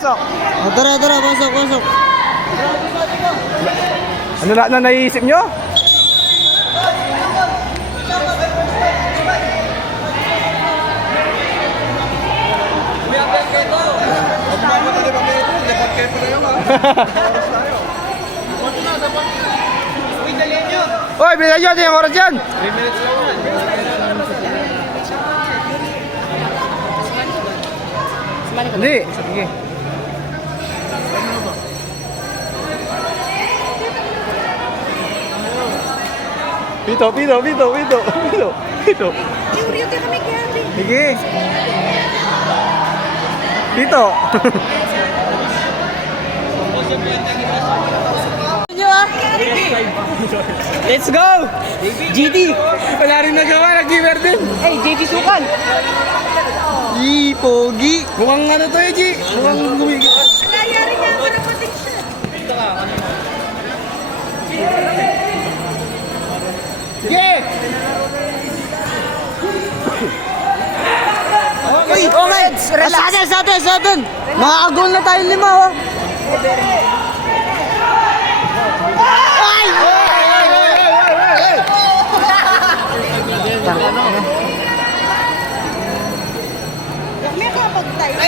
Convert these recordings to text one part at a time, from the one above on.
Pasok. Tara, pasok. Ano lahat na naiisip nyo? Hoy, bilhin nyo, yung oras dyan. 3 minutes lang yan. Hindi. Sige. Pito. Sige. Pito. Let's go! GD! Wala rin nagawa, nag-giver din. Hey, JD Sukan! Pogi. Mukhang ano to eh, G. Mukhang gumigil. Nangyari nga ako na protection. Sige! Uy! Okay! Sa atin! Makakagol na tayo 5, oh! Ay! May kapag tayo.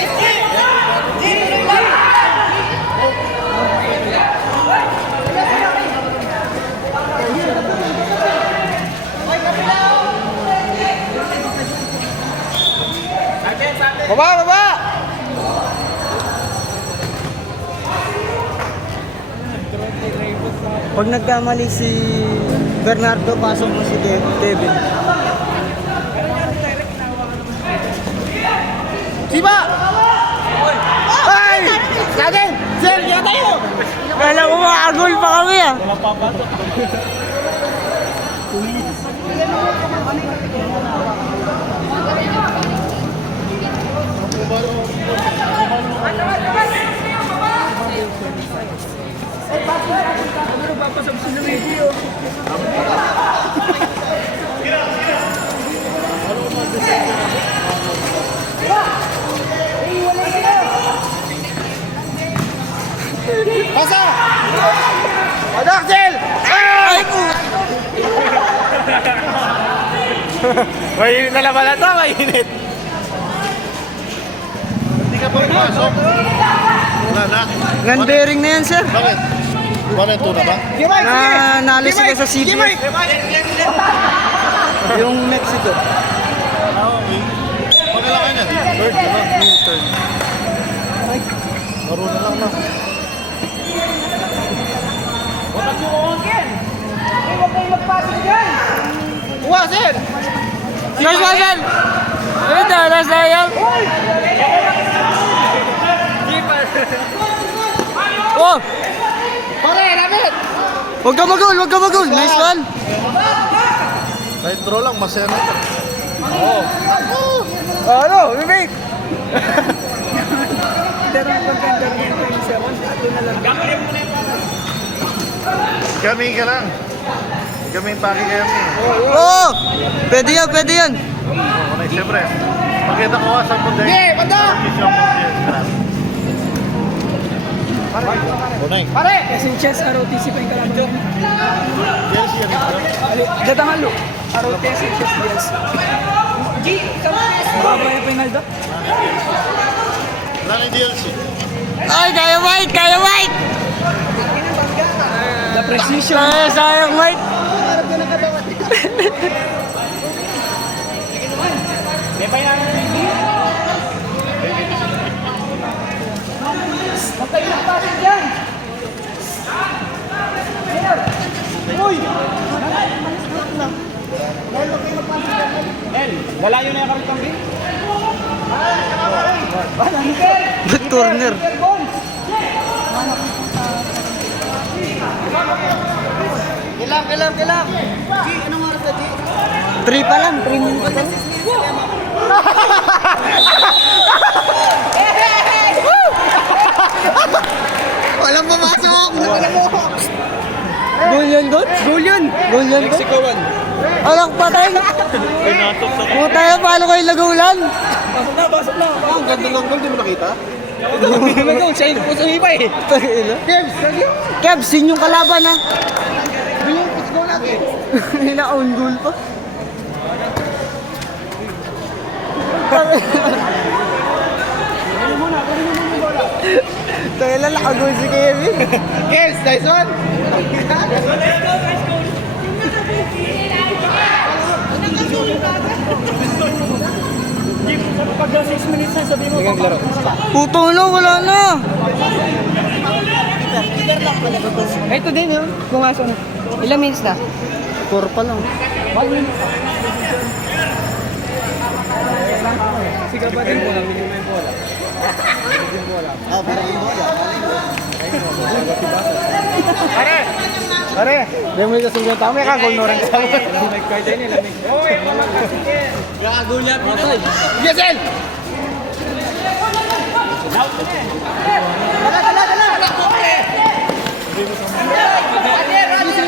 Baba! Pag nagkamali si Bernardo, pasok mo si Kevin. Siba! Ay! Satin! Sir, kaya tayo! Kala mo makagol pa kami, ah! Pasa! Adaxel! Ay! Mainit na laban na ito, mainit. Hindi ka pa pumasok. Wala na. Ngan-bearing na yan, sir. Bakit? Bakit ito na ba? Naalis ka sa CBS. Yung Mexico. Wala lang yan. Third, diba? Third. Laro na lang na. Kuha, sir! Sir! Ito, nasa yan. Oh! Pare, rapid! Huwag ka magul! Nice one! Kahit draw lang, masaya na ito. Ano? Remake! Kami ka lang. Kami yung paki kayo. Oo! Pwede yan! Okay, siyempre. Pagkita ko sa mundo. Sige, banda! Unay. Pare! Kasi chess ROTC pa yung kalaban. Yes, yan ito. Datangalo. ROTC chess DS. Baba na Pinaldo. Wala na yung DLC. Ay, kaya Mike! The precision. Sayang, Mike! May pa yan. Magtayo ng pasok dyan. Uy! Lalayo na yung karitang bin. Good corner. Kailang. G, anong oras na, G? 3 pa lang, 3 minutes pa lang. Walang pumasok! Goal yan, Dot? Goal yan, Dot? Mexico 1. Anak patay! Puta yan, paano kayo lagulan? Basok na. Ang ganda ng goal, di mo nakita? Siya yung puso iba eh. Kebs, yun yung kalaban ha. Hina-own goal pa. Tayo lang nakagol si Kevin. Yes, nice one. Pag 6 minutes na, sabi mo. Putong no, wala na. Ito din yun. Pumasok na. Ilang minutes na? 4 pa lang. Sigaw ba din mo lang, hindi mo yung bola. Pare, may mo kasi yung tao. May kagol no rin ka. Nag-card din nila. Uy, mga kasige. Gagulap ito. Yes, El!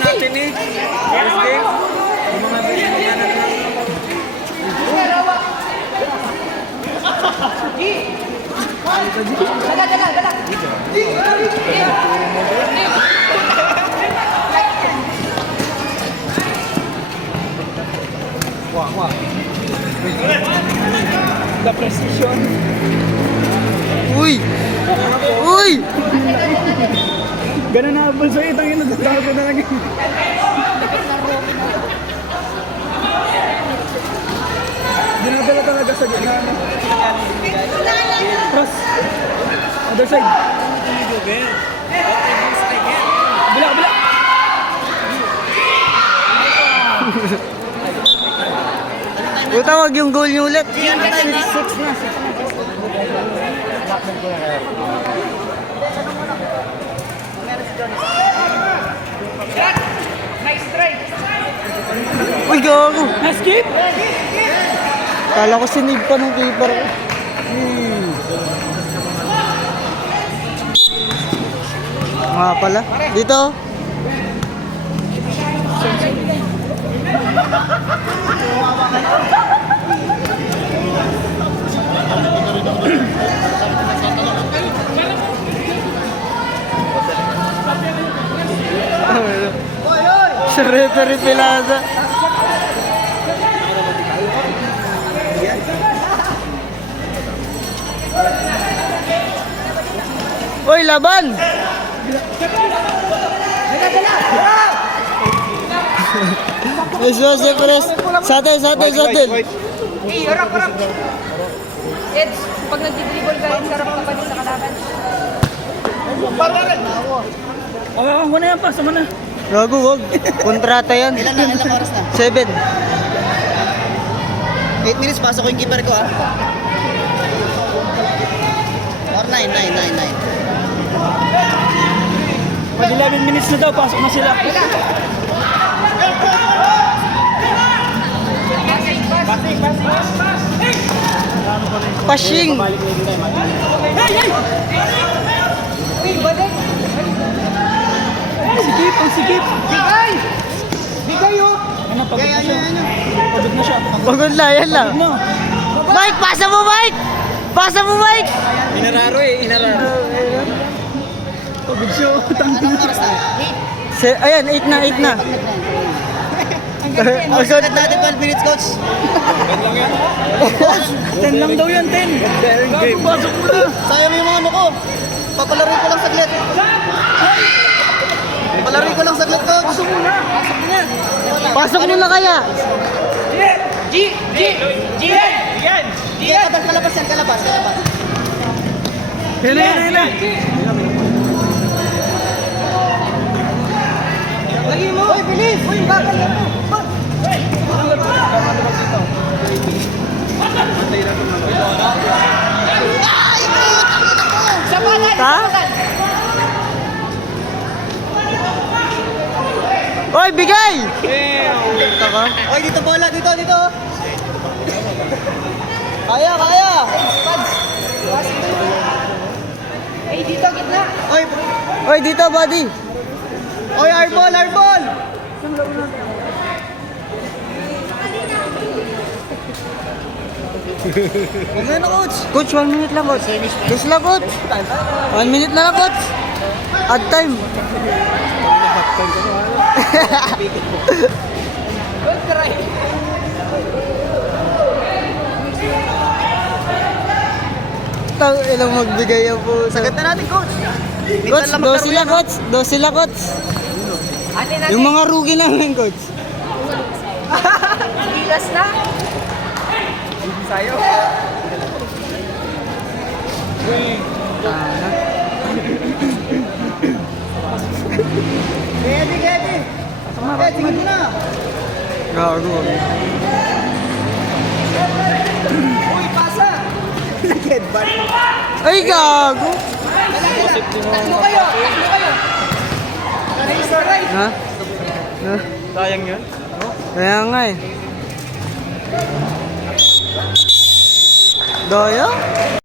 Natin eh. First game. Yung mga binayanan na. The precision. Uy! Uy! Ganun na abol sa'yo. Tangin na. Dahil ko na lang. Dinadala talaga sa gitna. Cross. Other side. Bila, bila. Puta, wag yung goal niyo ulit. 6 na. Uy, gago. Na-skip. Kala ko sinib pa ng keeper ko. Nga pala. Dito. Sa referee Pilaza. Uy, laban! Yes, Joseph Perez. Satel. Eh, harap. Eds, pag nag-dribble ka rin, harap ka pa din sa kalaban. Ako na yan pa. Sama na. Gago, wag. Kontrata yan. Ilang oras na? 7. 8 minutes, pasok ko yung keeper ko ha. Or 9. Pag 11 minutes na daw, pasok na sila. Pashing. Ang sikip. Bigay oh. Ano, pagod na siya. Pagod na siya. Pagod na, yan lang. No. Mike, pasa mo, Mike! Pasa mo, Mike! Inararo. Pagod siya. Tangin na. Ayan, 8 na. Ang sunod natin 12 minutes, coach. 10 lang daw yan, 10. Gago, pasok mo na. Sayang yung mga ano ko. Papalarin ko lang saglit. Papalarin ko lang saglit, coach. Pasok mo na. Pasok mo na kaya. Kalabas. Hila. Lagi mo. Uy, bilis. Uy, bagal yan. Ha? Oy, bigay! Oy, dito bola, dito. Kaya. Eh, dito, gitna. Oy, dito, buddy. Oy, airball. Mamaya na, coach. Coach, 1 minute lang, coach. Please lang, coach. 1 minute na lang, coach. Add time. Good try. Tang ilang magbigay yan po. Sagat na natin, coach. Coach, 12 sila, coach. 12 sila, coach. Atin natin. Yung mga rookie namin, coach. Gilas na. Sayo. Gedi, Gedi. Sige mo na. Gago. Uy, pasa. Nag-headbutt. Ay, gago. Tatlo kayo. Ha? Sayang yun. Kaya nga eh. Daya?